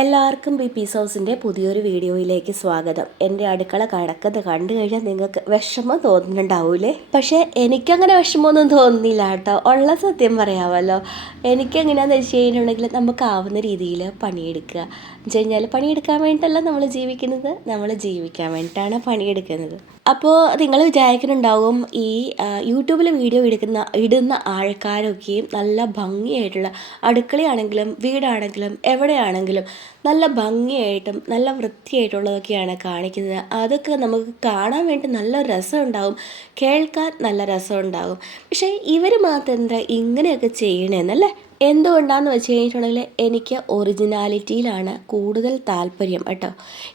എല്ലാവർക്കും B piece ഹൗസിന്റെ പുതിയൊരു വീഡിയോയിലേക്ക് സ്വാഗതം. എന്റെ അടുക്കള കിടക്കുന്നത് കണ്ടു കഴിഞ്ഞാൽ നിങ്ങൾക്ക് വിഷമം തോന്നുന്നുണ്ടാവൂലേ? പക്ഷേ എനിക്കങ്ങനെ വിഷമമൊന്നും തോന്നുന്നില്ല കേട്ടോ. ഉള്ള സത്യം പറയാമല്ലോ. എനിക്കെങ്ങനെയാണെന്ന് വെച്ച് കഴിഞ്ഞിട്ടുണ്ടെങ്കിൽ നമുക്കാവുന്ന രീതിയിൽ പണിയെടുക്കുക. എന്ന് വെച്ച് കഴിഞ്ഞാൽ പണിയെടുക്കാൻ വേണ്ടിയിട്ടല്ല നമ്മൾ ജീവിക്കുന്നത്. നമ്മൾ ജീവിക്കാൻ വേണ്ടിയിട്ടാണ് പണിയെടുക്കുന്നത്. അപ്പോൾ നിങ്ങൾ വിചാരിക്കുന്നുണ്ടാവും ഈ യൂട്യൂബിൽ വീഡിയോ എടുക്കുന്ന ഇടുന്ന ആൾക്കാരൊക്കെയും നല്ല ഭംഗിയായിട്ടുള്ള അടുക്കളയാണെങ്കിലും വീടാണെങ്കിലും എവിടെയാണെങ്കിലും നല്ല ഭംഗിയായിട്ടും നല്ല വൃത്തിയായിട്ടുള്ളതൊക്കെയാണ് കാണിക്കുന്നത്. അതൊക്കെ നമുക്ക് കാണാൻ വേണ്ടി നല്ല രസമുണ്ടാവും. കേൾക്കാൻ നല്ല രസമുണ്ടാകും പക്ഷേ ഇവർ മാത്രം എന്താ ഇങ്ങനെയൊക്കെ ചെയ്യണേന്നല്ലേ? എന്തുകൊണ്ടാണെന്ന് വെച്ച് കഴിഞ്ഞിട്ടുണ്ടെങ്കിൽ എനിക്ക് ഒറിജിനാലിറ്റിയിലാണ് കൂടുതൽ താല്പര്യം കേട്ടോ.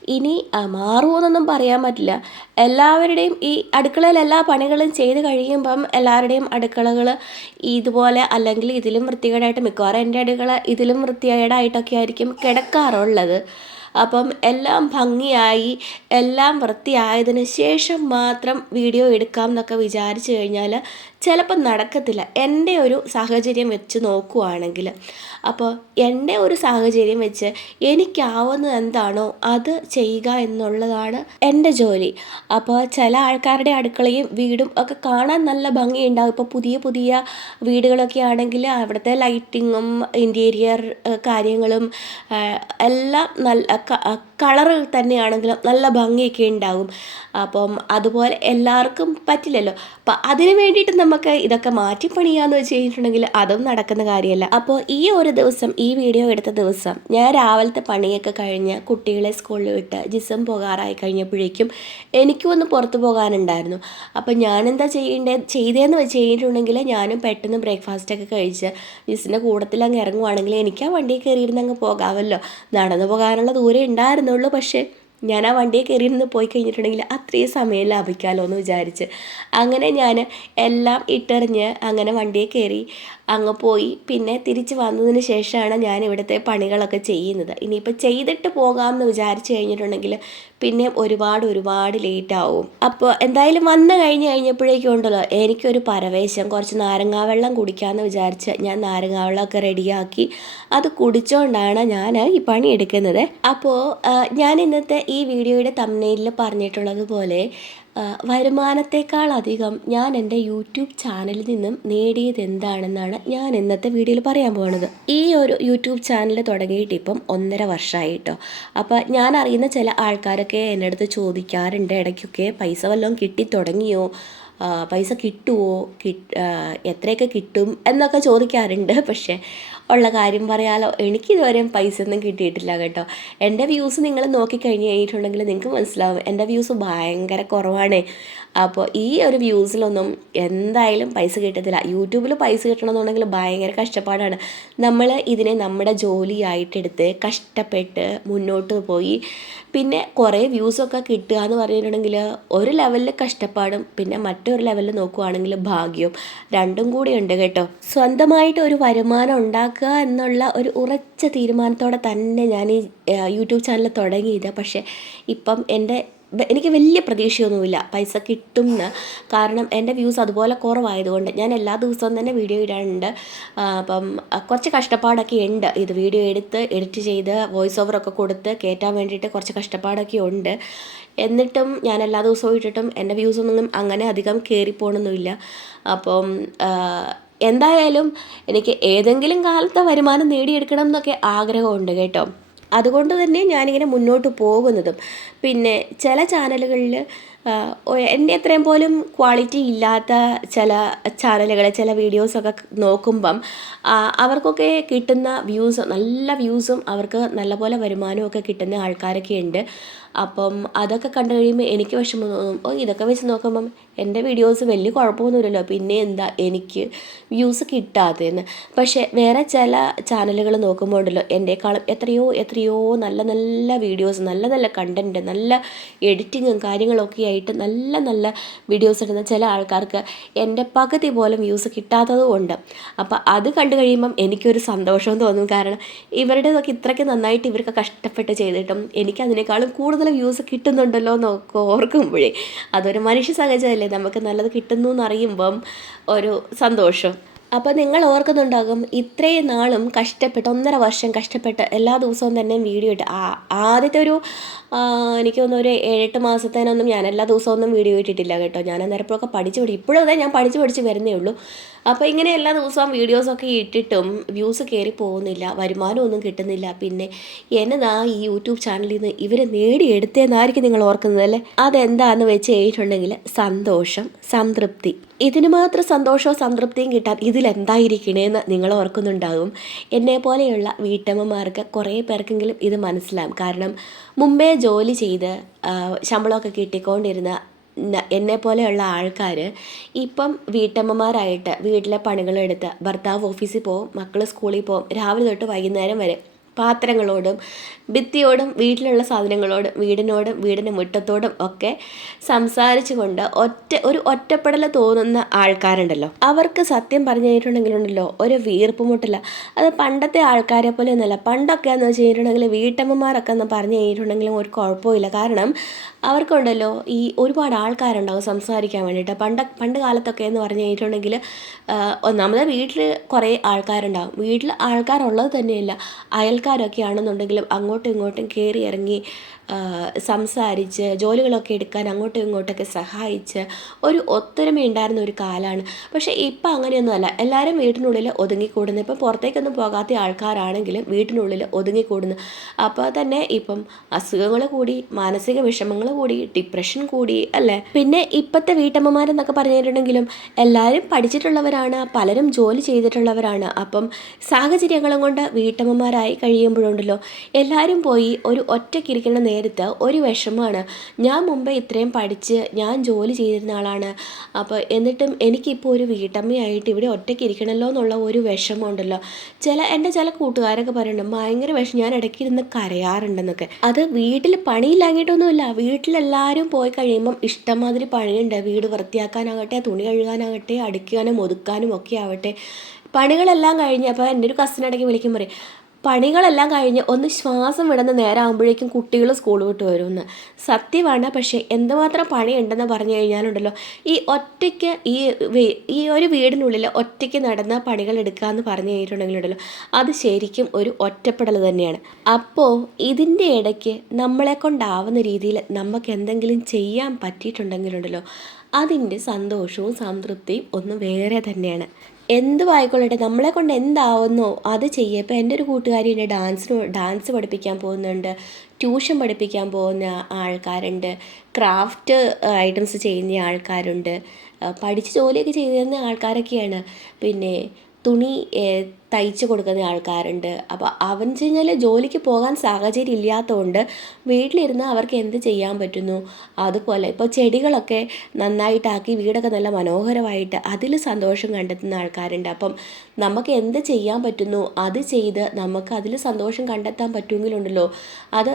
ഇനി ആ, മാറുമോയെന്നൊന്നും പറയാൻ പറ്റില്ല. എല്ലാവരുടെയും ഈ അടുക്കളയിൽ എല്ലാ പണികളും ചെയ്ത് കഴിയുമ്പം എല്ലാവരുടെയും അടുക്കളകൾ ഇതുപോലെ അല്ലെങ്കിൽ ഇതിലും വൃത്തികേടായിട്ട് മിക്കവാറും എന്റെ അടുക്കള ഇതിലും വൃത്തികേടായിട്ടൊക്കെ ആയിരിക്കും കിടക്കാറുള്ളത് അപ്പം എല്ലാം ഭംഗിയായി എല്ലാം വൃത്തിയായതിന് ശേഷം മാത്രം വീഡിയോ എടുക്കാം എന്നൊക്കെ വിചാരിച്ചു കഴിഞ്ഞാൽ ചിലപ്പോൾ നടക്കത്തില്ല. എന്റെ ഒരു സാഹചര്യം വെച്ച് നോക്കുവാണെങ്കിൽ. അപ്പോൾ എന്റെ ഒരു സാഹചര്യം വെച്ച് എനിക്കാവുന്നത് എന്താണോ അത് ചെയ്യുക എന്നുള്ളതാണ് എന്റെ ജോലി. അപ്പോൾ ചില ആൾക്കാരുടെ അടുക്കളയും വീടും ഒക്കെ കാണാൻ നല്ല ഭംഗിയുണ്ടാകും ഇപ്പോൾ പുതിയ പുതിയ വീടുകളൊക്കെ ആണെങ്കിൽ അവിടുത്തെ ലൈറ്റിങ്ങും ഇന്റീരിയർ കാര്യങ്ങളും എല്ലാം നല്ല കളറ് തന്നെയാണെങ്കിലും നല്ല ഭംഗിയൊക്കെ ഉണ്ടാകും അപ്പം അതുപോലെ എല്ലാവർക്കും പറ്റില്ലല്ലോ. അപ്പം അതിന് വേണ്ടിയിട്ട് നമുക്ക് ഇതൊക്കെ മാറ്റി പണിയാന്ന് വെച്ച് കഴിഞ്ഞിട്ടുണ്ടെങ്കിൽ അതും നടക്കുന്ന കാര്യമല്ല. അപ്പോൾ ഈ ഒരു ദിവസം ഈ വീഡിയോ എടുത്ത ദിവസം ഞാൻ രാവിലത്തെ പണിയൊക്കെ കഴിഞ്ഞ് കുട്ടികളെ സ്കൂളിൽ വിട്ട് ജിസം പോകാറായി കഴിഞ്ഞപ്പോഴേക്കും എനിക്കും ഒന്ന് പുറത്ത് പോകാനുണ്ടായിരുന്നു. അപ്പം ഞാനെന്താ ചെയ്യേണ്ടത് ചെയ്തതെന്ന് വെച്ച് കഴിഞ്ഞിട്ടുണ്ടെങ്കിൽ ഞാനും പെട്ടെന്ന് ബ്രേക്ക്ഫാസ്റ്റൊക്കെ കഴിച്ച് ജിസിന്റെ കൂടത്തിൽ അങ്ങ് ഇറങ്ങുവാണെങ്കിൽ എനിക്ക് ആ വണ്ടിയിൽ കയറിയിരുന്ന് അങ്ങ് പോകാമല്ലോ. നടന്നു പോകാനുള്ള ദൂരം ഉണ്ടായിരുന്നുള്ളൂ. പക്ഷേ ഞാൻ ആ വണ്ടിയിൽ കയറിയിരുന്ന് പോയി കഴിഞ്ഞിട്ടുണ്ടെങ്കിൽ അത്രയും സമയം ലാഭിക്കാമല്ലോ എന്ന് വിചാരിച്ച്. അങ്ങനെ ഞാൻ എല്ലാം ഇട്ടെറിഞ്ഞ് അങ്ങനെ വണ്ടിയിൽ കയറി അങ്ങ് പോയി. പിന്നെ തിരിച്ച് വന്നതിന് ശേഷമാണ് ഞാൻ ഇവിടുത്തെ പണികളൊക്കെ ചെയ്യുന്നത്. ഇനിയിപ്പോൾ ചെയ്തിട്ട് പോകാമെന്ന് വിചാരിച്ചു കഴിഞ്ഞിട്ടുണ്ടെങ്കിൽ പിന്നെ ഒരുപാട് ഒരുപാട് ലേറ്റ് ആവും. അപ്പോൾ എന്തായാലും വന്ന് കഴിഞ്ഞ് കഴിഞ്ഞപ്പോഴേക്കും ഉണ്ടല്ലോ എനിക്കൊരു പരവേശം. കുറച്ച് നാരങ്ങാവെള്ളം കുടിക്കാമെന്ന് വിചാരിച്ച് ഞാൻ നാരങ്ങാവെള്ളമൊക്കെ റെഡിയാക്കി അത് കുടിച്ചുകൊണ്ടാണ് ഞാൻ ഈ പണി എടുക്കുന്നത്. അപ്പോൾ ഞാൻ ഇന്നത്തെ ഈ വീഡിയോയുടെ തമ്മിലിൽ പറഞ്ഞിട്ടുള്ളതുപോലെ വരുമാനത്തെക്കാളധികം ഞാൻ എന്റെ യൂട്യൂബ് ചാനലിൽ നിന്നും നേടിയത് എന്താണെന്നാണ് ഞാൻ ഇന്നത്തെ വീഡിയോയിൽ പറയാൻ പോകുന്നത് ഈ ഒരു യൂട്യൂബ് ചാനൽ തുടങ്ങിയിട്ട് ഇപ്പം ഒന്നര വർഷമായിട്ടോ അപ്പോൾ ഞാൻ അറിയുന്ന ചില ആൾക്കാരൊക്കെ എന്റെ അടുത്ത് ചോദിക്കാറുണ്ട് ഇടയ്ക്കൊക്കെ പൈസ വല്ലതും കിട്ടി തുടങ്ങിയോ? പൈസ കിട്ടുമോ കിട്ട് എത്രയൊക്കെ കിട്ടും എന്നൊക്കെ ചോദിക്കാറുണ്ട്. പക്ഷേ ഉള്ള കാര്യം പറയാലോ. എനിക്കിതുവരെയും പൈസ ഒന്നും കിട്ടിയിട്ടില്ല കേട്ടോ. എന്റെ വ്യൂസ് നിങ്ങൾ നോക്കിക്കഴിഞ്ഞ് കഴിഞ്ഞിട്ടുണ്ടെങ്കിൽ നിങ്ങൾക്ക് മനസ്സിലാവും. എന്റെ വ്യൂസ് ഭയങ്കര കുറവാണ്. അപ്പോൾ ഈ ഒരു വ്യൂസിലൊന്നും എന്തായാലും പൈസ കിട്ടത്തില്ല. യൂട്യൂബിൽ പൈസ കിട്ടണമെന്നുണ്ടെങ്കിൽ ഭയങ്കര കഷ്ടപ്പാടാണ്. നമ്മൾ ഇതിനെ നമ്മുടെ ജോലിയായിട്ടെടുത്ത് കഷ്ടപ്പെട്ട് മുന്നോട്ട് പോയി. പിന്നെ കുറേ വ്യൂസൊക്കെ കിട്ടുക എന്ന് പറഞ്ഞിട്ടുണ്ടെങ്കിൽ ഒരു ലെവലിൽ കഷ്ടപ്പാടും പിന്നെ മറ്റൊരു ലെവലിൽ നോക്കുവാണെങ്കിൽ ഭാഗ്യവും രണ്ടും കൂടി ഉണ്ട് കേട്ടോ. സ്വന്തമായിട്ട് ഒരു വരുമാനം ഉണ്ടാക്കുക എന്നുള്ള ഒരു ഉറച്ച തീരുമാനത്തോടെ തന്നെ ഞാൻ ഈ യൂട്യൂബ് ചാനൽ തുടങ്ങിയത്. പക്ഷേ ഇപ്പം എന്റെ എനിക്ക് വലിയ പ്രതീക്ഷയൊന്നുമില്ല. പൈസ കിട്ടും എന്ന് കാരണം എന്റെ വ്യൂസ് അതുപോലെ കുറവായതുകൊണ്ട് ഞാൻ എല്ലാ ദിവസവും തന്നെ വീഡിയോ ഇടാറുണ്ട്. അപ്പം കുറച്ച് കഷ്ടപ്പാടൊക്കെ ഉണ്ട്. ഇത് വീഡിയോ എടുത്ത് എഡിറ്റ് ചെയ്ത് വോയിസ് ഓവറൊക്കെ കൊടുത്ത് കയറ്റാൻ വേണ്ടിയിട്ട് കുറച്ച് കഷ്ടപ്പാടൊക്കെ ഉണ്ട്. എന്നിട്ടും ഞാൻ എല്ലാ ദിവസവും ഇട്ടിട്ടും എന്റെ വ്യൂസ് ഒന്നും അങ്ങനെ അധികം കയറിപ്പോണൊന്നുമില്ല അപ്പം എന്തായാലും എനിക്ക് ഏതെങ്കിലും കാലത്തെ വരുമാനം നേടിയെടുക്കണം എന്നൊക്കെ ആഗ്രഹമുണ്ട് കേട്ടോ. അതുകൊണ്ട് തന്നെ ഞാനിങ്ങനെ മുന്നോട്ട് പോകുന്നതും. പിന്നെ ചില ചാനലുകളിൽ എന്റെ അത്രയും പോലും ക്വാളിറ്റി ഇല്ലാത്ത ചില ചാനലുകൾ ചില വീഡിയോസൊക്കെ നോക്കുമ്പം അവർക്കൊക്കെ കിട്ടുന്ന വ്യൂസ് നല്ല വ്യൂസും അവർക്ക് നല്ലപോലെ വരുമാനവും ഒക്കെ കിട്ടുന്ന ആൾക്കാരൊക്കെ ഉണ്ട്. അപ്പം അതൊക്കെ കണ്ടു കഴിയുമ്പോൾ എനിക്ക് വിഷമം തോന്നും. ഓ ഇതൊക്കെ വെച്ച് നോക്കുമ്പം എന്റെ വീഡിയോസ് വലിയ കുഴപ്പമൊന്നുമില്ലല്ലോ. പിന്നെ എന്താ എനിക്ക് വ്യൂസ് കിട്ടാത്തതെന്ന്. പക്ഷേ വേറെ ചില ചാനലുകൾ നോക്കുമ്പോൾ ഉണ്ടല്ലോ എന്റെക്കാളും എത്രയോ എത്രയോ നല്ല നല്ല വീഡിയോസ് നല്ല നല്ല കണ്ടന്റ് നല്ല എഡിറ്റിങ്ങും കാര്യങ്ങളൊക്കെ ആയിട്ട് നല്ല നല്ല വീഡിയോസ് ഇടുന്ന ചില ആൾക്കാർക്ക് എന്റെ പകുതി പോലും വ്യൂസ് കിട്ടാത്തതും ഉണ്ട് അപ്പോൾ അത് കണ്ടു കഴിയുമ്പം എനിക്കൊരു സന്തോഷം തോന്നും. കാരണം ഇവരുടേതൊക്കെ ഇത്രയ്ക്ക് നന്നായിട്ട് ഇവർക്ക് കഷ്ടപ്പെട്ട് ചെയ്തിട്ടും എനിക്ക് അതിനേക്കാളും കൂടുതൽ വ്യൂസ് കിട്ടുന്നുണ്ടല്ലോ എന്നൊക്കെ ഓർക്കുമ്പോഴേ അതൊരു മനുഷ്യ സഹജമല്ലേ? നമുക്ക് നല്ലത് കിട്ടുന്നു എന്നറിയുമ്പം ഒരു സന്തോഷം. അപ്പോൾ നിങ്ങൾ ഓർക്കുന്നുണ്ടാകും ഇത്രയും നാളും കഷ്ടപ്പെട്ട് ഒന്നര വർഷം കഷ്ടപ്പെട്ട് എല്ലാ ദിവസവും തന്നെ വീഡിയോ ഇട്ട്. ആദ്യത്തെ ഒരു എനിക്ക് തോന്നുന്നു ഒരു ഏഴെട്ട് മാസത്തേനൊന്നും ഞാൻ എല്ലാ ദിവസവും ഒന്നും വീഡിയോ ഇട്ടിട്ടില്ല കേട്ടോ. ഞാൻ അന്നേരപ്പോഴൊക്കെ പഠിച്ചു പഠിച്ചു ഇപ്പോഴും അതെ ഞാൻ പഠിച്ച് പഠിച്ച് വരുന്നേ ഉള്ളൂ. അപ്പോൾ ഇങ്ങനെ എല്ലാ ദിവസവും വീഡിയോസൊക്കെ ഇട്ടിട്ടും വ്യൂസ് കയറി പോകുന്നില്ല വരുമാനമൊന്നും കിട്ടുന്നില്ല. പിന്നെ എന്നതാ ഈ യൂട്യൂബ് ചാനലിൽ നിന്ന് ഇവർ നേടിയെടുത്തതെന്നായിരിക്കും നിങ്ങൾ ഓർക്കുന്നത് അല്ലേ? അതെന്താന്ന് വെച്ച് കഴിഞ്ഞിട്ടുണ്ടെങ്കിൽ സന്തോഷം സംതൃപ്തി. ഇതിന് മാത്രം സന്തോഷവും സംതൃപ്തിയും കിട്ടാൻ ഇതിലെന്തായിരിക്കണേന്ന് നിങ്ങൾ ഓർക്കുന്നുണ്ടാകും എന്നെ പോലെയുള്ള വീട്ടമ്മമാർക്ക് കുറേ പേർക്കെങ്കിലും ഇത് മനസ്സിലാവും. കാരണം മുമ്പേ ജോലി ചെയ്ത് ശമ്പളമൊക്കെ കിട്ടിക്കൊണ്ടിരുന്ന എന്നെ പോലെയുള്ള ആൾക്കാർ ഇപ്പം വീട്ടമ്മമാരായിട്ട് വീട്ടിലെ പണികളെടുത്ത് ഭർത്താവ് ഓഫീസിൽ പോവും മക്കൾ സ്കൂളിൽ പോവും രാവിലെ തൊട്ട് വൈകുന്നേരം വരെ പാത്രങ്ങളോടും ഭിത്തിയോടും വീട്ടിലുള്ള സാധനങ്ങളോടും വീടിനോടും വീടിന്റെ മുറ്റത്തോടും ഒക്കെ സംസാരിച്ചുകൊണ്ട് ഒറ്റ ഒരു ഒറ്റപ്പെടൽ തോന്നുന്ന ആൾക്കാരുണ്ടല്ലോ. അവർക്ക് സത്യം പറഞ്ഞു കഴിഞ്ഞിട്ടുണ്ടെങ്കിലുണ്ടല്ലോ ഒരു വീർപ്പുമുട്ടില്ല അത് പണ്ടത്തെ ആൾക്കാരെ പോലെ ഒന്നുമല്ല. പണ്ടൊക്കെ എന്ന് വെച്ച് കഴിഞ്ഞിട്ടുണ്ടെങ്കിൽ വീട്ടമ്മമാരൊക്കെ എന്ന് പറഞ്ഞു കഴിഞ്ഞിട്ടുണ്ടെങ്കിലും ഒരു കുഴപ്പമില്ല കാരണം അവർക്കുണ്ടല്ലോ ഈ ഒരുപാട് ആൾക്കാരുണ്ടാവും സംസാരിക്കാൻ വേണ്ടിയിട്ട്. പണ്ട പണ്ട് കാലത്തൊക്കെ എന്ന് പറഞ്ഞു കഴിഞ്ഞിട്ടുണ്ടെങ്കിൽ ഒന്നാമത് വീട്ടിൽ കുറേ ആൾക്കാരുണ്ടാവും. വീട്ടിൽ ആൾക്കാരുള്ളത് തന്നെയല്ല. അയൽക്കാരൊക്കെ ആണെന്നുണ്ടെങ്കിലും അങ്ങോട്ടും ഇങ്ങോട്ടും കയറി ഇറങ്ങി സംസാരിച്ച് ജോലികളൊക്കെ എടുക്കാൻ അങ്ങോട്ടും ഇങ്ങോട്ടൊക്കെ സഹായിച്ച് ഒരു ഒത്തൊരുമ ഉണ്ടായിരുന്ന ഒരു കാലമാണ് പക്ഷേ ഇപ്പം അങ്ങനെയൊന്നുമല്ല. എല്ലാവരും വീട്ടിനുള്ളിൽ ഒതുങ്ങിക്കൂടുന്നു. ഇപ്പം പുറത്തേക്കൊന്നും പോകാത്ത ആൾക്കാരാണെങ്കിലും വീട്ടിനുള്ളിൽ ഒതുങ്ങിക്കൂടുന്നു. അപ്പോൾ തന്നെ ഇപ്പം അസുഖങ്ങൾ കൂടി മാനസിക വിഷമങ്ങൾ കൂടി ഡിപ്രഷൻ കൂടി അല്ലേ? പിന്നെ ഇപ്പോഴത്തെ വീട്ടമ്മമാരെന്നൊക്കെ പറഞ്ഞിട്ടുണ്ടെങ്കിലും എല്ലാവരും പഠിച്ചിട്ടുള്ളവരാണ് പലരും ജോലി ചെയ്തിട്ടുള്ളവരാണ്. അപ്പം സാഹചര്യങ്ങളും കൊണ്ട് വീട്ടമ്മമാരായി കഴിയുമ്പോഴുണ്ടല്ലോ. എല്ലാവരും പോയി ഒരു ഒറ്റക്കിരിക്കുന്ന നേരത്ത് ഒരു വിഷമമാണ്. ഞാൻ മുമ്പേ ഇത്രയും പഠിച്ച് ഞാൻ ജോലി ചെയ്തിരുന്ന ആളാണ്. അപ്പോൾ എന്നിട്ടും എനിക്കിപ്പോൾ ഒരു വീട്ടമ്മയായിട്ട് ഇവിടെ ഒറ്റക്കിരിക്കണമല്ലോ എന്നുള്ള ഒരു വിഷമമുണ്ടല്ലോ. ചില എന്റെ ചില കൂട്ടുകാരൊക്കെ പറയുന്നുണ്ട് ഭയങ്കര വിഷം ഞാൻ ഇടയ്ക്ക് ഇരുന്ന് കരയാറുണ്ടെന്നൊക്കെ. അത് വീട്ടിൽ പണിയില്ലാങ്ങിയിട്ടൊന്നുമില്ല വീട്ടിലെല്ലാവരും പോയി കഴിയുമ്പം ഇഷ്ടംമാതിരി പണിയുണ്ട്. വീട് വൃത്തിയാക്കാനാകട്ടെ തുണി കഴുകാനാകട്ടെ അടിക്കാനും ഒതുക്കാനും ഒക്കെ ആവട്ടെ. പണികളെല്ലാം കഴിഞ്ഞ് അപ്പോൾ എന്റെ ഒരു കസിൻ ഇടയ്ക്ക് വിളിക്കും പറയും പണികളെല്ലാം കഴിഞ്ഞ് ഒന്ന് ശ്വാസം വിടുന്ന നേരമാകുമ്പോഴേക്കും കുട്ടികൾ സ്കൂൾ വിട്ട് വരുമെന്ന് സത്യമാണ് പക്ഷേ എന്തുമാത്രം പണിയുണ്ടെന്ന് പറഞ്ഞു കഴിഞ്ഞാലുണ്ടല്ലോ ഈ ഒറ്റയ്ക്ക് ഈ ഈ ഒരു വീടിനുള്ളിൽ ഒറ്റയ്ക്ക് നടന്ന പണികൾ എടുക്കുക എന്ന് പറഞ്ഞു കഴിഞ്ഞിട്ടുണ്ടെങ്കിലുണ്ടല്ലോ അത് ശരിക്കും ഒരു ഒറ്റപ്പെടൽ തന്നെയാണ്. അപ്പോൾ ഇതിന്റെ ഇടയ്ക്ക് നമ്മളെ കൊണ്ടാവുന്ന രീതിയിൽ നമുക്ക് എന്തെങ്കിലും ചെയ്യാൻ പറ്റിയിട്ടുണ്ടെങ്കിലുണ്ടല്ലോ അതിന്റെ സന്തോഷവും സംതൃപ്തിയും ഒന്ന് വേറെ തന്നെയാണ്. എന്തും ആയിക്കൊള്ളട്ടെ നമ്മളെ കൊണ്ട് എന്താവുന്നോ അത് ചെയ്യുക ഇപ്പോൾ എന്റെ ഒരു കൂട്ടുകാരി എന്നെ ഡാൻസിന് ഡാൻസ് പഠിപ്പിക്കാൻ പോകുന്നുണ്ട്. ട്യൂഷൻ പഠിപ്പിക്കാൻ പോകുന്ന ആൾക്കാരുണ്ട്. ക്രാഫ്റ്റ് ഐറ്റംസ് ചെയ്യുന്ന ആൾക്കാരുണ്ട്. പഠിച്ച് ജോലിയൊക്കെ ചെയ്യുന്ന ആൾക്കാരൊക്കെയാണ്. പിന്നെ തുണി തയ്ച്ച് കൊടുക്കുന്ന ആൾക്കാരുണ്ട്. അപ്പോൾ അവൻ കഴിഞ്ഞാൽ ജോലിക്ക് പോകാൻ സാഹചര്യം ഇല്ലാത്തതുകൊണ്ട് വീട്ടിലിരുന്ന് അവർക്ക് എന്ത് ചെയ്യാൻ പറ്റുന്നു? അതുപോലെ ഇപ്പോൾ ചെടികളൊക്കെ നന്നായിട്ടാക്കി വീടൊക്കെ നല്ല മനോഹരമായിട്ട് അതിൽ സന്തോഷം കണ്ടെത്തുന്ന ആൾക്കാരുണ്ട്. അപ്പം നമുക്ക് എന്ത് ചെയ്യാൻ പറ്റുന്നു? അത് ചെയ്ത് നമുക്ക് അതിൽ സന്തോഷം കണ്ടെത്താൻ പറ്റുമെങ്കിലുണ്ടല്ലോ. അത്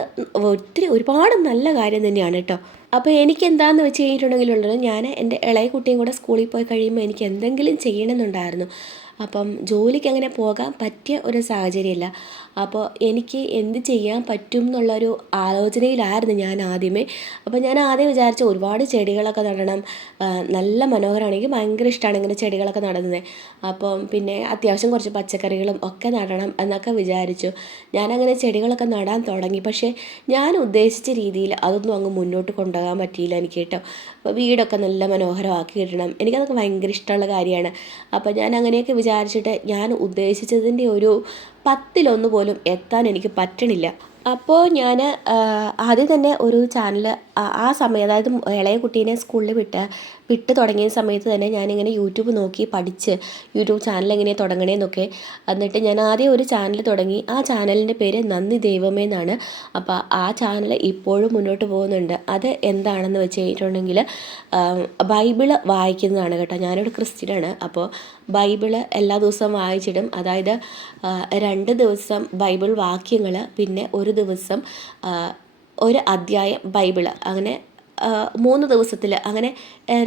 ഒത്തിരി ഒരുപാട് നല്ല കാര്യം തന്നെയാണ് കേട്ടോ. അപ്പോൾ എനിക്ക് എന്താണെന്ന് വെച്ച് കഴിഞ്ഞിട്ടുണ്ടെങ്കിലുണ്ടല്ലോ ഞാൻ എന്റെ ഇളയ കുട്ടിയും കൂടെ സ്കൂളിൽ പോയി കഴിയുമ്പോൾ എനിക്ക് എന്തെങ്കിലും ചെയ്യണമെന്നുണ്ടായിരുന്നു. അപ്പം ജോലിക്ക് അങ്ങനെ പോകാൻ പറ്റിയ ഒരു സാഹചര്യമില്ല. അപ്പോൾ എനിക്ക് എന്ത് ചെയ്യാൻ പറ്റും എന്നുള്ളൊരു ആലോചനയിലായിരുന്നു ഞാൻ ആദ്യമേ. അപ്പോൾ ഞാൻ ആദ്യം വിചാരിച്ചു ഒരുപാട് ചെടികളൊക്കെ നടണം. നല്ല മനോഹരമാണ് എനിക്ക് ഭയങ്കര ഇഷ്ടമാണ് ഇങ്ങനെ ചെടികളൊക്കെ നടുന്നത്. അപ്പം പിന്നെ അത്യാവശ്യം കുറച്ച് പച്ചക്കറികളും ഒക്കെ നടണം എന്നൊക്കെ വിചാരിച്ചു. ഞാനങ്ങനെ ചെടികളൊക്കെ നടാൻ തുടങ്ങി. പക്ഷേ ഞാൻ ഉദ്ദേശിച്ച രീതിയിൽ അതൊന്നും അങ്ങ് മുന്നോട്ട് കൊണ്ടുപോകാൻ പറ്റിയില്ല എനിക്ക് കേട്ടോ. അപ്പോൾ വീടൊക്കെ നല്ല മനോഹരമാക്കി ഇടണം എനിക്കതൊക്കെ ഭയങ്കര ഇഷ്ടമുള്ള കാര്യമാണ്. അപ്പോൾ ഞാൻ അങ്ങനെയൊക്കെ വിചാരിച്ചിട്ട് ഞാൻ ഉദ്ദേശിച്ചതിന്റെ ഒരു പത്തിലൊന്ന് പോലും എത്താൻ എനിക്ക് പറ്റണില്ല. അപ്പോൾ ഞാൻ ആദ്യം തന്നെ ഒരു ചാനൽ ആ സമയം അതായത് ഇളയ കുട്ടീനെ സ്കൂളിൽ വിട്ട് വിട്ട് തുടങ്ങിയ സമയത്ത് തന്നെ ഞാനിങ്ങനെ യൂട്യൂബ് നോക്കി പഠിച്ച് യൂട്യൂബ് ചാനൽ എങ്ങനെ തുടങ്ങണേന്നൊക്കെ എന്നിട്ട് ഞാൻ ആദ്യം ഒരു ചാനൽ തുടങ്ങി. ആ ചാനലിന്റെ പേര് നന്ദി ദൈവമേ എന്നാണ്. അപ്പോൾ ആ ചാനൽ ഇപ്പോഴും മുന്നോട്ട് പോകുന്നുണ്ട്. അത് എന്താണെന്ന് വെച്ച് കഴിഞ്ഞിട്ടുണ്ടെങ്കിൽ ബൈബിൾ വായിക്കുന്നതാണ് കേട്ടോ. ഞാനൊരു ക്രിസ്ത്യനാണ്. അപ്പോൾ ബൈബിൾ എല്ലാ ദിവസവും വായിച്ചിടും. അതായത് രണ്ട് ദിവസം ബൈബിൾ വാക്യങ്ങൾ പിന്നെ ഒരു ദിവസം ഒരു അധ്യായം ബൈബിൾ. അങ്ങനെ മൂന്ന് ദിവസത്തിൽ അങ്ങനെ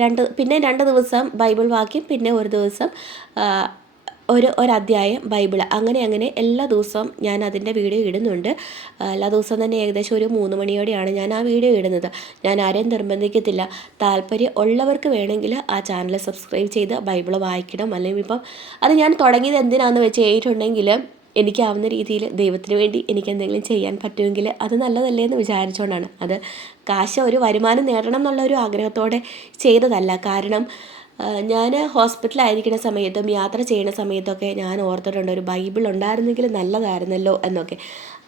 രണ്ട് പിന്നെ രണ്ട് ദിവസം ബൈബിൾ വാക്യം പിന്നെ ഒരു ദിവസം ഒരു ഒരു ഒരധ്യായം ബൈബിൾ അങ്ങനെ അങ്ങനെ എല്ലാ ദിവസവും ഞാൻ അതിന്റെ വീഡിയോ ഇടുന്നുണ്ട്. എല്ലാ ദിവസവും തന്നെ ഏകദേശം ഒരു മൂന്ന് മണിയോടെയാണ് ഞാൻ ആ വീഡിയോ ഇടുന്നത്. ഞാൻ ആരെയും നിർബന്ധിക്കത്തില്ല. താല്പര്യം ഉള്ളവർക്ക് വേണമെങ്കിൽ ആ ചാനൽ സബ്സ്ക്രൈബ് ചെയ്ത് ബൈബിൾ വായിക്കണം. അല്ലെങ്കിൽ ഇപ്പം അത് ഞാൻ തുടങ്ങിയത് എന്തിനാണെന്ന് വെച്ച് കഴിഞ്ഞിട്ടുണ്ടെങ്കിൽ എനിക്കാവുന്ന രീതിയിൽ ദൈവത്തിന് വേണ്ടി എനിക്ക് എന്തെങ്കിലും ചെയ്യാൻ പറ്റുമെങ്കിൽ അത് നല്ലതല്ലേ എന്ന് വിചാരിച്ചുകൊണ്ടാണ് അത് കാശ് ഒരു വരുമാനം നേടണം എന്നുള്ള ഒരു ആഗ്രഹത്തോടെ ചെയ്തതല്ല. കാരണം ഞാൻ ഹോസ്പിറ്റലായിരിക്കുന്ന സമയത്തും യാത്ര ചെയ്യുന്ന സമയത്തൊക്കെ ഞാൻ ഓർത്തിട്ടുണ്ട് ഒരു ബൈബിൾ ഉണ്ടായിരുന്നെങ്കിൽ നല്ലതായിരുന്നല്ലോ എന്നൊക്കെ.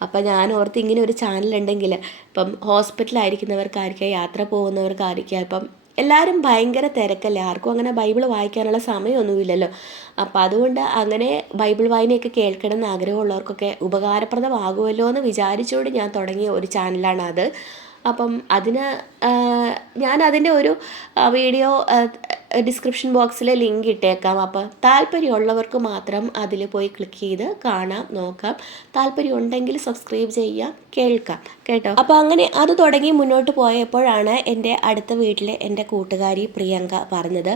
അപ്പം ഞാൻ ഓർത്ത് ഇങ്ങനെ ഒരു ചാനൽ ഉണ്ടെങ്കിൽ ഇപ്പം ഹോസ്പിറ്റലായിരിക്കുന്നവർക്കായിരിക്കാം യാത്ര പോകുന്നവർക്കായിരിക്കാം ഇപ്പം എല്ലാവരും ഭയങ്കര തിരക്കല്ലേ? ആർക്കും അങ്ങനെ ബൈബിൾ വായിക്കാനുള്ള സമയമൊന്നുമില്ലല്ലോ. അപ്പോൾ അതുകൊണ്ട് അങ്ങനെ ബൈബിൾ വായനയൊക്കെ കേൾക്കണം എന്ന് ആഗ്രഹമുള്ളവർക്കൊക്കെ ഉപകാരപ്രദമാകുമല്ലോ എന്ന് വിചാരിച്ചുകൊണ്ട് ഞാൻ തുടങ്ങിയ ഒരു ചാനലാണ് അത്. അപ്പം അതിന് ഞാൻ അതിന്റെ ഒരു വീഡിയോ ഡിസ്ക്രിപ്ഷൻ ബോക്സിൽ ലിങ്ക് ഇട്ടേക്കാം. അപ്പോൾ താല്പര്യമുള്ളവർക്ക് മാത്രം അതിൽ പോയി ക്ലിക്ക് ചെയ്ത് കാണാം നോക്കാം. താല്പര്യം ഉണ്ടെങ്കിൽ സബ്സ്ക്രൈബ് ചെയ്യാം കേൾക്കാം കേട്ടോ? അപ്പോൾ അങ്ങനെ അത് തുടങ്ങി മുന്നോട്ട് പോയപ്പോഴാണ് എന്റെ അടുത്ത വീട്ടിലെ എന്റെ കൂട്ടുകാരി പ്രിയങ്ക പറഞ്ഞത്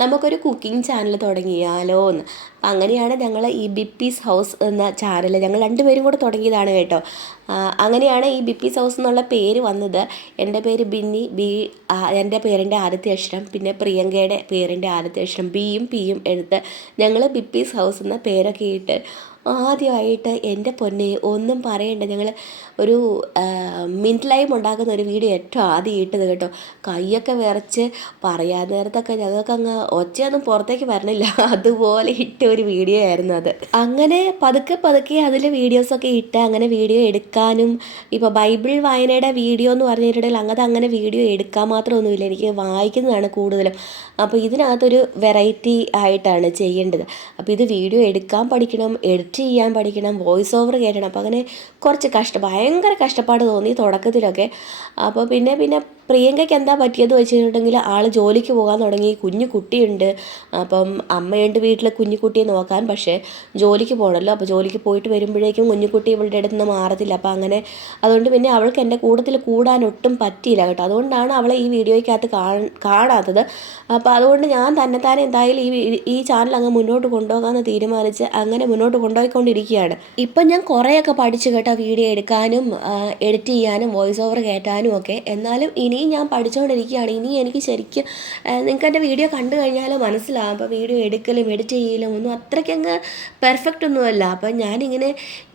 നമുക്കൊരു കുക്കിംഗ് ചാനൽ തുടങ്ങിയാലോ എന്ന്. അങ്ങനെയാണ് ഞങ്ങൾ ഈ ബിപ്പീസ് ഹൗസ് എന്ന ചാനൽ ഞങ്ങൾ രണ്ടുപേരും കൂടെ തുടങ്ങിയതാണ് കേട്ടോ. അങ്ങനെയാണ് ഈ ബിപ്പീസ് ഹൗസ് എന്നുള്ള പേര് വന്നത്. എന്റെ പേര് ബിന്നി ബി എന്റെ പേരിന്റെ ആദ്യത്തെ അക്ഷരം പിന്നെ പ്രിയങ്കയുടെ പേരിന്റെ ആദ്യത്തെ അക്ഷരം ബിയും പിയും എടുത്ത് ഞങ്ങൾ ബിപ്പീസ് ഹൗസ് എന്ന പേരൊക്കെ ഇട്ട് ആദ്യമായിട്ട് എന്റെ പൊന്നെ ഒന്നും പറയണ്ട. ഞങ്ങൾ ഒരു മിന്റ് ലൈം ഉണ്ടാക്കുന്ന ഒരു വീഡിയോ ഏറ്റവും ആദ്യം ഇട്ടത് കേട്ടോ. കൈയൊക്കെ വിറച്ച് പറയാൻ നേരത്തൊക്കെ ഞങ്ങൾക്ക് അങ്ങ് ഒച്ചയൊന്നും പുറത്തേക്ക് വരണില്ല. അതുപോലെ ഇട്ട ഒരു വീഡിയോ ആയിരുന്നു അത്. അങ്ങനെ പതുക്കെ പതുക്കെ അതിൽ വീഡിയോസൊക്കെ ഇട്ട് അങ്ങനെ വീഡിയോ എടുക്കാനും ഇപ്പോൾ ബൈബിൾ വായനയുടെ വീഡിയോ എന്ന് പറഞ്ഞിട്ടുണ്ടെങ്കിൽ അങ്ങനത്തെ അങ്ങനെ വീഡിയോ എടുക്കാൻ മാത്രമൊന്നുമില്ല. എനിക്ക് വായിക്കുന്നതാണ് കൂടുതലും. അപ്പോൾ ഇതിനകത്തൊരു വെറൈറ്റി ആയിട്ടാണ് ചെയ്യേണ്ടത്. അപ്പോൾ ഇത് വീഡിയോ എടുക്കാൻ പഠിക്കണം എഡിറ്റ് ചെയ്യാൻ പഠിക്കണം വോയിസ് ഓവർ കയറ്റണം അപ്പോൾ അങ്ങനെ കുറച്ച് കഷ്ട ഭയങ്കര കഷ്ടപ്പാട് തോന്നി തുടക്കത്തിലൊക്കെ. അപ്പോൾ പിന്നെ പിന്നെ പ്രിയങ്കയ്ക്ക് എന്താ പറ്റിയത് വെച്ചിട്ടുണ്ടെങ്കിൽ ആൾ ജോലിക്ക് പോകാൻ തുടങ്ങി. കുഞ്ഞു കുട്ടിയുണ്ട്. അപ്പം അമ്മയുണ്ട് വീട്ടിൽ കുഞ്ഞു കുട്ടിയെ നോക്കാൻ. പക്ഷേ ജോലിക്ക് പോകണമല്ലോ അപ്പോൾ ജോലിക്ക് പോയിട്ട് വരുമ്പോഴേക്കും കുഞ്ഞുകുട്ടി ഇവളുടെ അടുത്ത് നിന്ന് മാറത്തില്ല. അപ്പോൾ അങ്ങനെ അതുകൊണ്ട് പിന്നെ അവൾക്ക് എന്റെ കൂട്ടത്തിൽ കൂടാൻ ഒട്ടും പറ്റിയില്ല കേട്ടോ. അതുകൊണ്ടാണ് അവളെ ഈ വീഡിയോയ്ക്കകത്ത് കാണാത്തത്. അപ്പോൾ അതുകൊണ്ട് ഞാൻ തന്നെത്താനെ എന്തായാലും ഈ ഈ ചാനൽ അങ്ങ് മുന്നോട്ട് കൊണ്ടുപോകാമെന്ന് തീരുമാനിച്ച് അങ്ങനെ മുന്നോട്ട് കൊണ്ടുപോയിക്കൊണ്ടിരിക്കുകയാണ്. ഇപ്പം ഞാൻ കുറേയൊക്കെ പഠിച്ചു കേട്ടോ. വീഡിയോ എടുക്കാനും എഡിറ്റ് ചെയ്യാനും വോയിസ് ഓവർ കയറ്റാനും ഒക്കെ. എന്നാലും ഇനിയും ഞാൻ പഠിച്ചുകൊണ്ടിരിക്കുകയാണ് ഇനി എനിക്ക് ശരിക്കും നിങ്ങൾക്ക് എന്റെ വീഡിയോ കണ്ടു കഴിഞ്ഞാൽ മനസ്സിലാവും. അപ്പോൾ വീഡിയോ എടുക്കലും എഡിറ്റ് ചെയ്യലും ഒന്നും അത്രയ്ക്കങ്ങ് പെർഫെക്റ്റ് ഒന്നുമല്ല. അപ്പം ഞാനിങ്ങനെ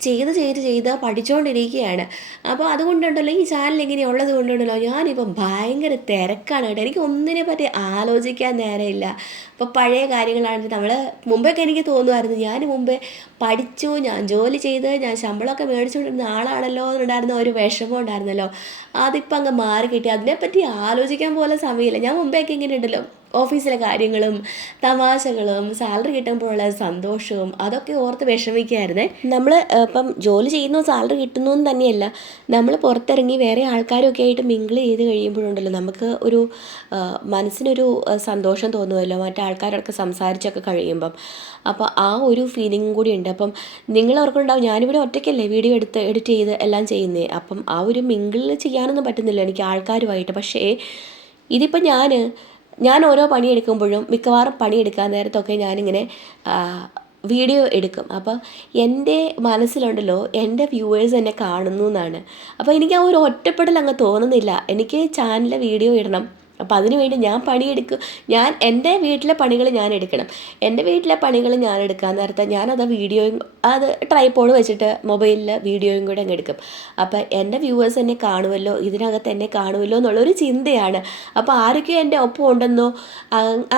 ചെയ്ത് ചെയ്ത് ചെയ്ത് പഠിച്ചുകൊണ്ടിരിക്കുകയാണ് അപ്പോൾ അതുകൊണ്ടുണ്ടല്ലോ ഈ ചാനൽ ഇങ്ങനെ കൊണ്ടുണ്ടല്ലോ ഞാനിപ്പം ഭയങ്കര തിരക്കാണ് കേട്ടോ. എനിക്ക് ഒന്നിനെ പറ്റി ആലോചിക്കാൻ നേരമില്ല. അപ്പോൾ പഴയ കാര്യങ്ങളാണ് നമ്മൾ മുമ്പൊക്കെ എനിക്ക് തോന്നുമായിരുന്നു ഞാൻ മുമ്പേ പഠിച്ചു ഞാൻ ജോലി ചെയ്ത് ഞാൻ ശമ്പളമൊക്കെ മേടിച്ചുകൊണ്ടിരുന്ന ആളാണല്ലോ എന്നുണ്ടായിരുന്ന ഒരു വിഷമം ഉണ്ടായിരുന്നല്ലോ. അതിപ്പോൾ അങ്ങ് മാറി കിട്ടി അതിനെപ്പറ്റി ആലോചിക്കാൻ പോലെ സമയമില്ല. ഞാൻ മുമ്പേയൊക്കെ ഇങ്ങനെ ഉണ്ടല്ലോ ഓഫീസിലെ കാര്യങ്ങളും തമാശകളും സാലറി കിട്ടുമ്പോഴുള്ള സന്തോഷവും അതൊക്കെ ഓർത്ത് വിഷമിക്കുകയായിരുന്നേ നമ്മൾ ഇപ്പം ജോലി ചെയ്യുന്നു സാലറി കിട്ടുന്നു എന്ന് തന്നെയല്ല. നമ്മൾ പുറത്തിറങ്ങി വേറെ ആൾക്കാരൊക്കെ ആയിട്ട് മിങ്കിൾ ചെയ്ത് കഴിയുമ്പോഴുണ്ടല്ലോ നമുക്ക് ഒരു മനസ്സിനൊരു സന്തോഷം തോന്നുമല്ലോ മറ്റേ ആൾക്കാരൊക്കെ സംസാരിച്ചൊക്കെ കഴിയുമ്പം. അപ്പോൾ ആ ഒരു ഫീലിംഗ് കൂടി ഉണ്ട്. അപ്പം നിങ്ങൾ ഓർക്കുന്നുണ്ടാവും ഞാനിവിടെ ഒറ്റയ്ക്കല്ലേ വീഡിയോ എടുത്ത് എഡിറ്റ് ചെയ്ത് എല്ലാം ചെയ്യുന്നത് അപ്പം ആ ഒരു മിങ്കിളിൽ ചെയ്യാനൊന്നും പറ്റുന്നില്ല എനിക്ക് ആൾക്കാരുമായിട്ട്. പക്ഷേ ഇതിപ്പോൾ ഞാൻ ഞാൻ ഓരോ പണിയെടുക്കുമ്പോഴും മിക്കവാറും പണിയെടുക്കാൻ നേരത്തൊക്കെ ഞാനിങ്ങനെ വീഡിയോ എടുക്കും. അപ്പോൾ എന്റെ മനസ്സിലുണ്ടല്ലോ എന്റെ വ്യൂവേഴ്സ് എന്നെ കാണുന്നു എന്നാണ്. അപ്പോൾ എനിക്ക് ആ ഒരു ഒറ്റപ്പെടൽ അങ്ങ് തോന്നുന്നില്ല. എനിക്ക് ചാനലിൽ വീഡിയോ ഇടണം. അപ്പോൾ അതിനു വേണ്ടി ഞാൻ പണിയെടുക്കും ഞാൻ എന്റെ വീട്ടിലെ പണികൾ ഞാൻ എടുക്കണം. എന്റെ വീട്ടിലെ പണികൾ ഞാൻ എടുക്കാൻ നേരത്തെ ഞാനത് വീഡിയോയും അത് ട്രൈപ്പോഡ് വെച്ചിട്ട് മൊബൈലിൽ വീഡിയോയും കൂടെ അങ്ങ് എടുക്കും. അപ്പോൾ എന്റെ വ്യൂവേഴ്സ് എന്നെ കാണുമല്ലോ ഇതിനകത്ത് എന്നെ കാണുമല്ലോ എന്നുള്ളൊരു ചിന്തയാണ്. അപ്പോൾ ആരൊക്കെയോ എന്റെ ഒപ്പം ഉണ്ടെന്നോ?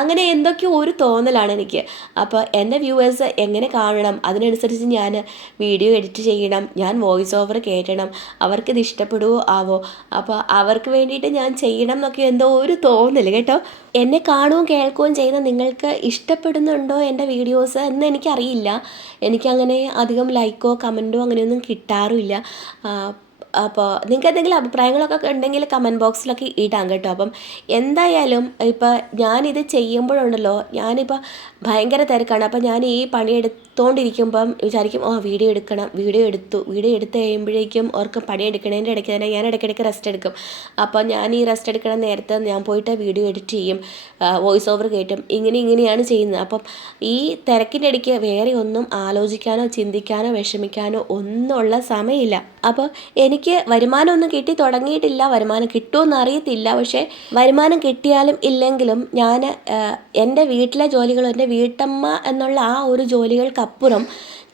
അങ്ങനെ എന്തൊക്കെയോ ഒരു തോന്നലാണ് എനിക്ക്. അപ്പോൾ എന്റെ വ്യൂവേഴ്സ് എങ്ങനെ കാണണം? അതിനനുസരിച്ച് ഞാൻ വീഡിയോ എഡിറ്റ് ചെയ്യണം ഞാൻ വോയിസ് ഓവർ കേട്ടണം അവർക്കിത് ഇഷ്ടപ്പെടുവോ? ആവോ? അപ്പോൾ അവർക്ക് വേണ്ടിയിട്ട് ഞാൻ ചെയ്യണം എന്നൊക്കെ എന്തോ ഒരു തോന്നൽ കേട്ടോ. എന്നെ കാണുകയും കേൾക്കുകയും ചെയ്യുന്ന നിങ്ങൾക്ക് ഇഷ്ടപ്പെടുന്നുണ്ടോ എന്റെ വീഡിയോസ് എന്ന് എനിക്കറിയില്ല. എനിക്കങ്ങനെ അധികം ലൈക്കോ കമന്റോ അങ്ങനെയൊന്നും കിട്ടാറുമില്ല. അപ്പോൾ നിങ്ങൾക്ക് എന്തെങ്കിലും അഭിപ്രായങ്ങളൊക്കെ ഉണ്ടെങ്കിൽ കമന്റ് ബോക്സിലൊക്കെ ഇടാം കേട്ടോ. അപ്പം എന്തായാലും ഇപ്പം ഞാനിത് ചെയ്യുമ്പോഴുണ്ടല്ലോ ഞാനിപ്പോൾ ഭയങ്കര തിരക്കാണ്. അപ്പം ഞാൻ ഈ പണിയെടുത്തോണ്ടിരിക്കുമ്പം വിചാരിക്കും ഓ വീഡിയോ എടുക്കണം വീഡിയോ എടുത്തു. വീഡിയോ എടുത്ത് കഴിയുമ്പോഴേക്കും ഓർക്ക് പണിയെടുക്കണതിന്റെ ഇടയ്ക്ക് തന്നെ ഞാൻ ഇടയ്ക്കിടയ്ക്ക് റെസ്റ്റ് എടുക്കും. അപ്പോൾ ഞാൻ ഈ റെസ്റ്റ് എടുക്കണ നേരത്തെ ഞാൻ പോയിട്ട് വീഡിയോ എഡിറ്റ് ചെയ്യും വോയിസ് ഓവർ കേട്ടും. ഇങ്ങനെ ഇങ്ങനെയാണ് ചെയ്യുന്നത്. അപ്പം ഈ തിരക്കിന്റെ ഇടയ്ക്ക് വേറെ ഒന്നും ആലോചിക്കാനോ ചിന്തിക്കാനോ വിഷമിക്കാനോ ഒന്നുമുള്ള സമയമില്ല. അപ്പോൾ എനിക്ക് വരുമാനമൊന്നും കിട്ടി തുടങ്ങിയിട്ടില്ല. വരുമാനം കിട്ടുമെന്ന് അറിയത്തില്ല. പക്ഷേ വരുമാനം കിട്ടിയാലും ഇല്ലെങ്കിലും ഞാൻ എന്റെ വീട്ടിലെ ജോലികളും എന്റെ വീട്ടമ്മ എന്നുള്ള ആ ഒരു ജോലികൾക്കപ്പുറം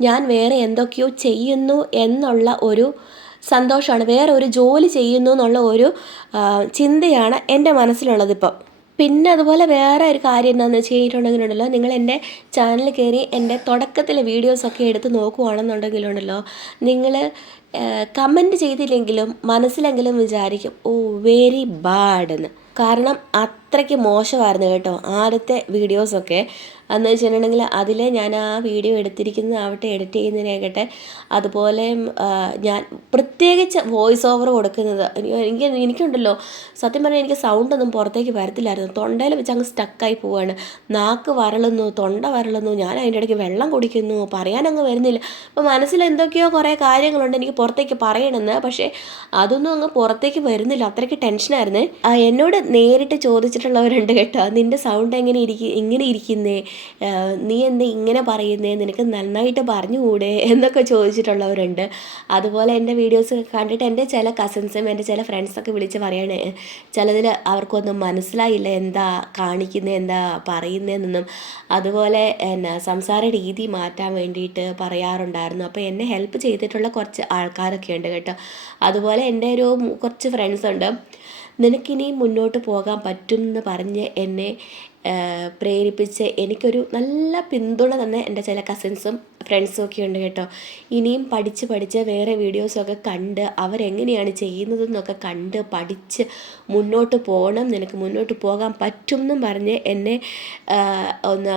ഞാൻ വേറെ എന്തൊക്കെയോ ചെയ്യുന്നു എന്നുള്ള ഒരു സന്തോഷമാണ്. വേറെ ഒരു ജോലി ചെയ്യുന്നു എന്നുള്ള ഒരു ചിന്തയാണ് എന്റെ മനസ്സിലുള്ളത് ഇപ്പം. പിന്നെ അതുപോലെ വേറെ ഒരു കാര്യം എന്താണെന്ന് വെച്ച് കഴിഞ്ഞിട്ടുണ്ടെങ്കിലുണ്ടല്ലോ നിങ്ങൾ എന്റെ ചാനൽ കയറി എന്റെ തുടക്കത്തിലെ വീഡിയോസൊക്കെ എടുത്ത് നോക്കുവാണെന്നുണ്ടെങ്കിലുണ്ടല്ലോ നിങ്ങൾ കമന്റ് ചെയ്തില്ലെങ്കിലും മനസ്സിലെങ്കിലും വിചാരിക്കും ഓ വെരി ബാഡ് എന്ന് കാരണം അത്രയ്ക്ക് മോശമായിരുന്നു കേട്ടോ ആദ്യത്തെ വീഡിയോസൊക്കെ എന്ന് വെച്ചിട്ടുണ്ടെങ്കിൽ അതിൽ ഞാൻ ആ വീഡിയോ എടുത്തിരിക്കുന്നതാവട്ടെ എഡിറ്റ് ചെയ്യുന്നതിനാകട്ടെ അതുപോലെ ഞാൻ പ്രത്യേകിച്ച് വോയിസ് ഓവർ കൊടുക്കുന്നത്. എനിക്ക് എനിക്ക് എനിക്കുണ്ടല്ലോ സത്യം പറഞ്ഞാൽ എനിക്ക് സൗണ്ടൊന്നും പുറത്തേക്ക് വരത്തില്ലായിരുന്നു. തൊണ്ടയിൽ വെച്ച് അങ്ങ് സ്റ്റക്കായി പോവാണ്. നാക്ക് വരളുന്നു തൊണ്ട വരളുന്നു ഞാൻ അതിന്റെ ഇടയ്ക്ക് വെള്ളം കുടിക്കുന്നു പറയാനങ്ങ് വരുന്നില്ല. അപ്പോൾ മനസ്സിൽ എന്തൊക്കെയോ കുറേ കാര്യങ്ങളുണ്ട് എനിക്ക് പുറത്തേക്ക് പറയണമെന്ന് പക്ഷേ അതൊന്നും അങ്ങ് പുറത്തേക്ക് വരുന്നില്ല. അത്രയ്ക്ക് ടെൻഷനായിരുന്നേ എന്നോട് നേരിട്ട് ചോദിച്ചിട്ടുള്ളവരുണ്ട് കേട്ടോ നിന്റെ സൗണ്ട് എങ്ങനെ ഇരിക്കും ഇങ്ങനെ ഇരിക്കുന്നേ? നീ എന്താ ഇങ്ങനെ പറയുന്നേ? നിനക്ക് നന്നായിട്ട് പറഞ്ഞുകൂടെ? എന്നൊക്കെ ചോദിച്ചിട്ടുള്ളവരുണ്ട്. അതുപോലെ എന്റെ വീഡിയോസ് കണ്ടിട്ട് എന്റെ ചില കസിൻസും എന്റെ ചില ഫ്രണ്ട്സൊക്കെ വിളിച്ച് പറയണേ ചിലതിൽ അവർക്കൊന്നും മനസ്സിലായില്ല എന്താ കാണിക്കുന്നത് എന്താ പറയുന്നതെന്നൊന്നും അതുപോലെ എന്നാ സംസാര രീതി മാറ്റാൻ വേണ്ടിയിട്ട് പറയാറുണ്ടായിരുന്നു. അപ്പോൾ എന്നെ ഹെൽപ്പ് ചെയ്തിട്ടുള്ള കുറച്ച് ആൾക്കാരൊക്കെ ഉണ്ട് കേട്ടോ. അതുപോലെ എന്റെ ഒരു കുറച്ച് ഫ്രണ്ട്സ് ഉണ്ട്. നിനക്കിനി മുന്നോട്ട് പോകാൻ പറ്റും എന്ന് പറഞ്ഞ് എന്നെ പ്രേരിപ്പിച്ച് എനിക്കൊരു നല്ല പിന്തുണ തന്നെ എന്റെ ചില കസിൻസും ഫ്രണ്ട്സും ഒക്കെ ഉണ്ട് കേട്ടോ. ഇനിയും പഠിച്ച് പഠിച്ച് വേറെ വീഡിയോസൊക്കെ കണ്ട് അവരെങ്ങനെയാണ് ചെയ്യുന്നതെന്നൊക്കെ കണ്ട് പഠിച്ച് മുന്നോട്ട് പോകണം നിനക്ക് മുന്നോട്ട് പോകാൻ പറ്റും എന്നും പറഞ്ഞ് എന്നെ ഒന്ന്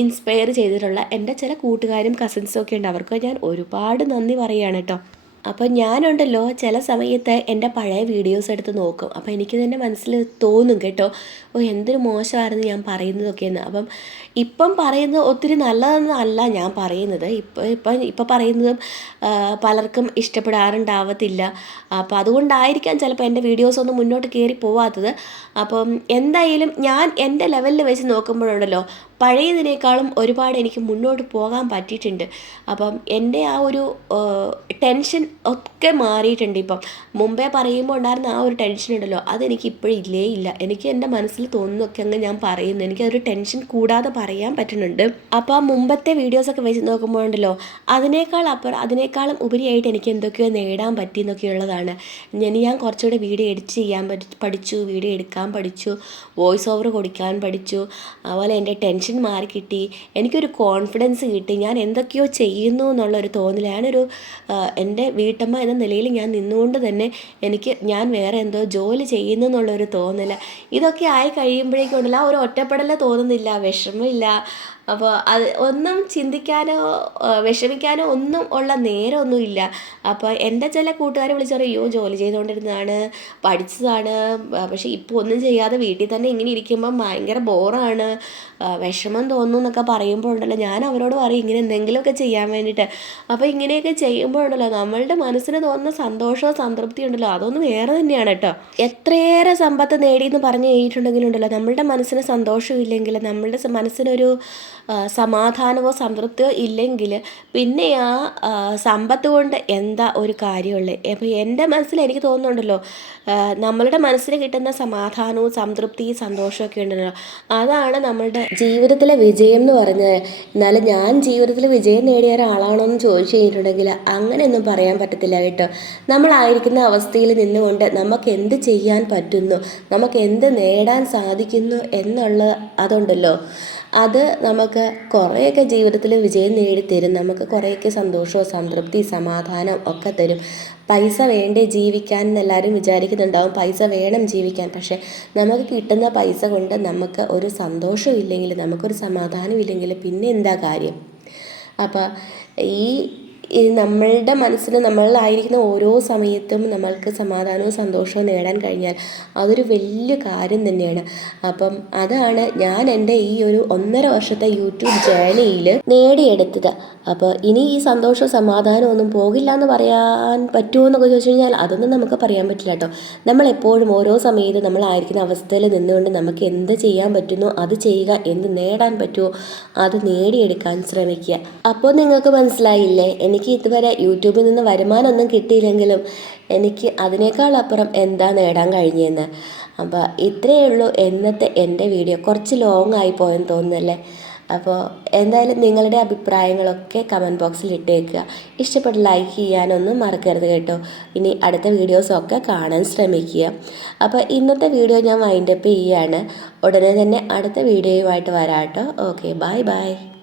ഇൻസ്പയർ ചെയ്തിട്ടുള്ള എന്റെ ചില കൂട്ടുകാരും കസിൻസും ഒക്കെ ഉണ്ട്. അവർക്ക് ഞാൻ ഒരുപാട് നന്ദി പറയുകയാണ് കേട്ടോ. അപ്പം ഞാനുണ്ടല്ലോ ചില സമയത്ത് എന്റെ പഴയ വീഡിയോസ് എടുത്ത് നോക്കും. അപ്പം എനിക്ക് തന്നെ മനസ്സിൽ തോന്നും കേട്ടോ. ഓ എന്തൊരു മോശമായിരുന്നു ഞാൻ പറയുന്നതൊക്കെയെന്ന് അപ്പം ഇപ്പം പറയുന്നത് ഒത്തിരി നല്ലതെന്നല്ല ഞാൻ പറയുന്നത്. ഇപ്പം ഇപ്പം ഇപ്പം പറയുന്നതും പലർക്കും ഇഷ്ടപ്പെടാറുണ്ടാവത്തില്ല. അപ്പം അതുകൊണ്ടായിരിക്കാം ചിലപ്പോൾ എന്റെ വീഡിയോസ് ഒന്നും മുന്നോട്ട് കയറി പോവാത്തത്. അപ്പം എന്തായാലും ഞാൻ എന്റെ ലെവലിൽ വെച്ച് നോക്കുമ്പോഴുണ്ടല്ലോ പഴയതിനേക്കാളും ഒരുപാട് എനിക്ക് മുന്നോട്ട് പോകാൻ പറ്റിയിട്ടുണ്ട്. അപ്പം എന്റെ ആ ഒരു ടെൻഷൻ ഒക്കെ മാറിയിട്ടുണ്ട് ഇപ്പം. മുമ്പേ പറയുമ്പോൾ ഉണ്ടായിരുന്ന ആ ഒരു ടെൻഷൻ ഉണ്ടല്ലോ അതെനിക്ക് ഇപ്പോഴും ഇല്ലേ ഇല്ല. എനിക്ക് എന്റെ മനസ്സിൽ തോന്നുന്നൊക്കെ അങ്ങ് ഞാൻ പറയുന്നു. എനിക്ക് അതൊരു ടെൻഷൻ കൂടാതെ പറയാൻ പറ്റുന്നുണ്ട്. അപ്പം ആ മുമ്പത്തെ വീഡിയോസൊക്കെ വെച്ച് നോക്കുമ്പോൾ ഉണ്ടല്ലോ അതിനേക്കാൾ അപ്പുറം അതിനേക്കാളും ഉപരിയായിട്ട് എനിക്ക് എന്തൊക്കെയോ നേടാൻ പറ്റി എന്നൊക്കെയുള്ളതാണ് ഞാൻ ഞാൻ കുറച്ചുകൂടെ വീഡിയോ എഡിറ്റ് ചെയ്യാൻ പഠിച്ചു വീഡിയോ എടുക്കാൻ പഠിച്ചു വോയിസ് ഓവർ കൊടുക്കാൻ പഠിച്ചു അതുപോലെ എന്റെ ടെൻഷൻ മാറി കിട്ടി. എനിക്കൊരു കോൺഫിഡൻസ് കിട്ടി. ഞാൻ എന്തൊക്കെയോ ചെയ്യുന്നു എന്നുള്ളൊരു ആ, എന്റെ വീട്ടമ്മ എന്ന നിലയിൽ ഞാൻ നിന്നുകൊണ്ട് തന്നെ എനിക്ക് ഞാൻ വേറെ എന്തോ ജോലി ചെയ്യുന്നു എന്നുള്ളൊരു തോന്നൽ. ഇതൊക്കെ ആയി കഴിയുമ്പോഴേക്കുണ്ടല്ലോ. ആ ഒരു ഒറ്റപ്പെടൽ തോന്നുന്നില്ല. വിഷമമില്ല. അപ്പോൾ അത് ഒന്നും ചിന്തിക്കാനോ വിഷമിക്കാനോ ഒന്നും ഉള്ള നേരമൊന്നും ഇല്ല. അപ്പോൾ എന്റെ ചില കൂട്ടുകാരെ വിളിച്ച് അയ്യോ ജോലി ചെയ്തുകൊണ്ടിരുന്നതാണ്. പഠിച്ചതാണ്. പക്ഷേ ഇപ്പോൾ ഒന്നും ചെയ്യാതെ വീട്ടിൽ തന്നെ ഇങ്ങനെ ഇരിക്കുമ്പം ഭയങ്കര ബോറാണ്. വിഷമം തോന്നുന്നു എന്നൊക്കെ പറയുമ്പോൾ ഉണ്ടല്ലോ. ഞാൻ അവരോട് പറയും ഇങ്ങനെ എന്തെങ്കിലുമൊക്കെ ചെയ്യാൻ വേണ്ടിയിട്ട്. അപ്പോൾ ഇങ്ങനെയൊക്കെ ചെയ്യുമ്പോഴുണ്ടല്ലോ നമ്മളുടെ മനസ്സിന് തോന്നുന്ന സന്തോഷവും സംതൃപ്തി ഉണ്ടല്ലോ. അതൊന്നും വേറെ തന്നെയാണ് കേട്ടോ. എത്രയേറെ സമ്പത്ത് നേടിയെന്ന് പറഞ്ഞു കഴിഞ്ഞിട്ടുണ്ടെങ്കിലുണ്ടല്ലോ നമ്മളുടെ മനസ്സിന് സന്തോഷമില്ലെങ്കിൽ നമ്മളുടെ മനസ്സിനൊരു സമാധാനമോ സംതൃപ്തിയോ ഇല്ലെങ്കിൽ പിന്നെ ആ സമ്പത്ത് കൊണ്ട് എന്താ ഒരു കാര്യമുള്ളത് അപ്പോൾ എന്റെ മനസ്സിൽ എനിക്ക് തോന്നുന്നുണ്ടല്ലോ നമ്മളുടെ മനസ്സിന് കിട്ടുന്ന സമാധാനവും സംതൃപ്തിയും സന്തോഷമൊക്കെ ഉണ്ടല്ലോ. അതാണ് നമ്മളുടെ ജീവിതത്തിലെ വിജയം എന്ന് പറഞ്ഞത്. എന്നാലും ഞാൻ ജീവിതത്തിൽ വിജയം നേടിയ ഒരാളാണോ എന്ന് ചോദിച്ചു കഴിഞ്ഞിട്ടുണ്ടെങ്കിൽ അങ്ങനെയൊന്നും പറയാൻ പറ്റത്തില്ല കേട്ടോ. നമ്മളായിരിക്കുന്ന അവസ്ഥയിൽ നിന്നുകൊണ്ട് നമുക്ക് എന്ത് ചെയ്യാൻ പറ്റുന്നു? നമുക്ക് എന്ത് നേടാൻ സാധിക്കുന്നു എന്നുള്ള അതുണ്ടല്ലോ. അത് നമുക്ക് കുറേയൊക്കെ ജീവിതത്തിൽ വിജയം നേടിത്തരും. നമുക്ക് കുറേയൊക്കെ സന്തോഷവും സംതൃപ്തി സമാധാനം ഒക്കെ തരും. പൈസ വേണ്ടേ ജീവിക്കാൻ എന്നെല്ലാവരും വിചാരിക്കുന്നുണ്ടാവും. പൈസ വേണം ജീവിക്കാൻ. പക്ഷേ നമുക്ക് കിട്ടുന്ന പൈസ കൊണ്ട് നമുക്ക് ഒരു സന്തോഷവും ഇല്ലെങ്കിൽ നമുക്കൊരു സമാധാനം ഇല്ലെങ്കിൽ പിന്നെ എന്താ കാര്യം? അപ്പോൾ ഈ ഈ നമ്മളുടെ മനസ്സിൽ നമ്മളിലായിരിക്കുന്ന ഓരോ സമയത്തും നമ്മൾക്ക് സമാധാനവും സന്തോഷവും നേടാൻ കഴിഞ്ഞാൽ അതൊരു വലിയ കാര്യം തന്നെയാണ്. അപ്പം അതാണ് ഞാൻ എന്റെ ഈ ഒരു ഒന്നര വർഷത്തെ യൂട്യൂബ് ജേണിയിൽ നേടിയെടുത്തത്. അപ്പോൾ ഇനി ഈ സന്തോഷവും സമാധാനവും ഒന്നും പോകില്ല എന്ന് പറയാൻ പറ്റുമോ എന്നൊക്കെ ചോദിച്ചു കഴിഞ്ഞാൽ അതൊന്നും നമുക്ക് പറയാൻ പറ്റില്ല കേട്ടോ. നമ്മളെപ്പോഴും ഓരോ സമയത്ത് നമ്മളായിരിക്കുന്ന അവസ്ഥയിൽ നിന്നുകൊണ്ട് നമുക്ക് എന്ത് ചെയ്യാൻ പറ്റുന്നു അത് ചെയ്യുക എന്ത് നേടാൻ പറ്റുമോ അത് നേടിയെടുക്കാൻ ശ്രമിക്കുക. അപ്പോൾ നിങ്ങൾക്ക് മനസ്സിലായില്ലേ? എനിക്ക് ഇതുവരെ യൂട്യൂബിൽ നിന്ന് വരുമാനമൊന്നും കിട്ടിയില്ലെങ്കിലും എനിക്ക് അതിനേക്കാളപ്പുറം എന്താ നേടാൻ കഴിഞ്ഞതെന്ന്. അപ്പോൾ ഇത്രയേ ഉള്ളൂ എന്നത്തെ എന്റെ വീഡിയോ. കുറച്ച് ലോങ് ആയി പോയെന്ന് തോന്നുന്നല്ലേ? അപ്പോൾ എന്തായാലും നിങ്ങളുടെ അഭിപ്രായങ്ങളൊക്കെ കമന്റ് ബോക്സിൽ ഇട്ടേക്കുക. ഇഷ്ടപ്പെട്ട് ലൈക്ക് ചെയ്യാനൊന്നും മറക്കരുത് കേട്ടോ. ഇനി അടുത്ത വീഡിയോസൊക്കെ കാണാൻ ശ്രമിക്കുക. അപ്പോൾ ഇന്നത്തെ വീഡിയോ ഞാൻ വൈൻഡപ്പ് ചെയ്യുകയാണ്. ഉടനെ തന്നെ അടുത്ത വീഡിയോയുമായിട്ട് വരാം കേട്ടോ. Okay bye bye